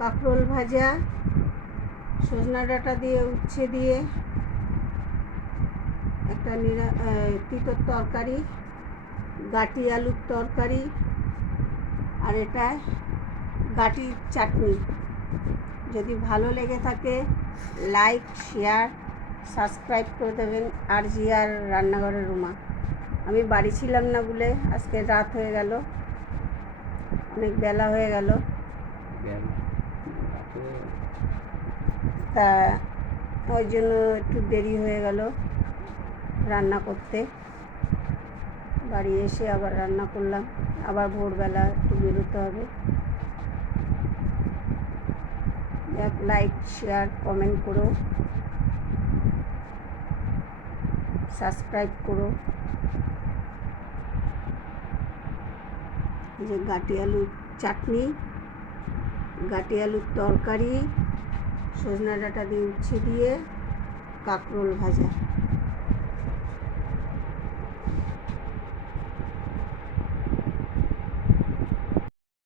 কাঁকরোল ভাজা, সজনা ডাঁটা দিয়ে উচ্ছে দিয়ে একটা তিতর তরকারি, গাটি আলুর তরকারি, আর এটা গাটির চাটনি। যদি ভালো লেগে থাকে লাইক, শেয়ার, সাবস্ক্রাইব করে দেবেন। আর রান্নাঘরের রুমা। আমি বাড়ি ছিলাম না বলে আজকে রাত হয়ে গেল, অনেক বেলা হয়ে গেল, তা ওই জন্য একটু দেরি হয়ে গেল রান্না করতে। বাড়ি এসে আবার রান্না করলাম, আবার ভোরবেলা একটু বেরোতে হবে। লাইক, শেয়ার, কমেন্ট করো, সাবস্ক্রাইব করো। যে গাটি আলুর চাটনি, গাটি আলুর তরকারি, সজনা ডাঁটা দিয়ে উচ্ছে দিয়ে, কাঁকরোল ভাজা।